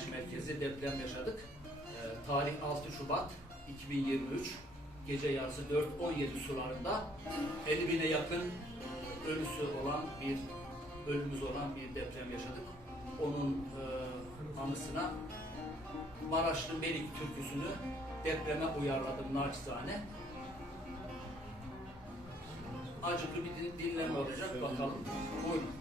Maraş merkezi deprem yaşadık. Ee, tarih 6 Şubat 2023 gece yarısı 4.17 sularında 50 bine yakın e, ölüsü olan bir ölümümüz olan bir deprem yaşadık. Onun e, anısına Maraşlı Melik türküsünü depreme uyarladım naçizane. Acıklı bir din- dinleme olacak bakalım. Buyurun.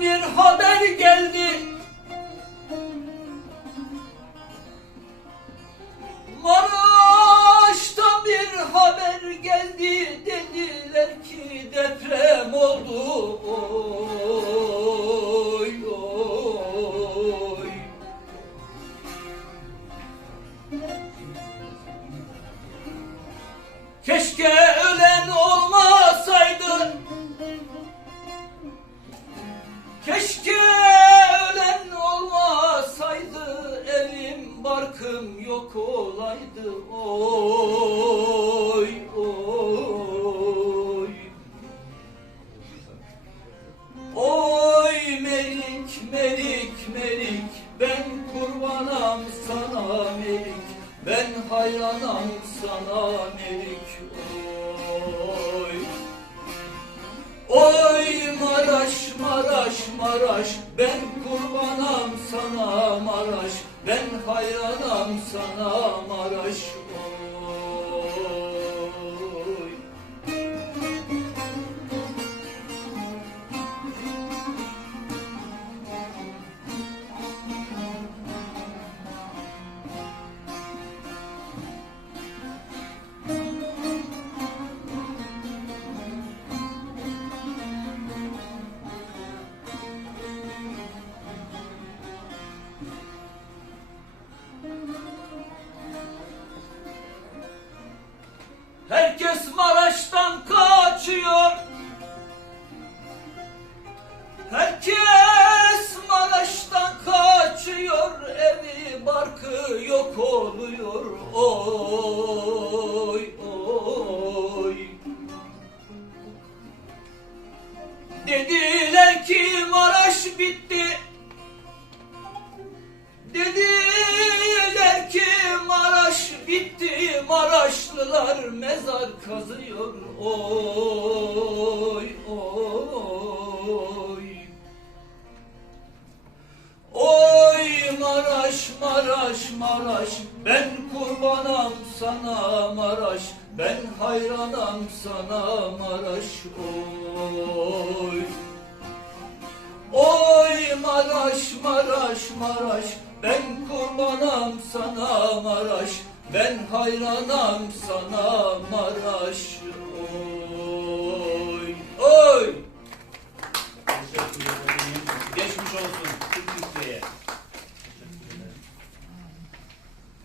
Bir haber geldi. Maraş'tan bir haber geldi dediler ki deprem oldu. Oy oy. Keşke hayranam sana melik. Oy Oy Maraş Maraş Maraş ben kurbanam sana Maraş ben hayranam sana Maraş. oy Dediler ki Maraş bitti. Dediler ki Maraş bitti, Maraşlılar mezar kazıyor. Oy oy. Oy Maraş Maraş Maraş ben kurbanam sana Maraş ben hayranam sana Maraş. Oy. Oy Maraş Maraş Maraş ben kurbanam sana Maraş ben hayranam sana Maraş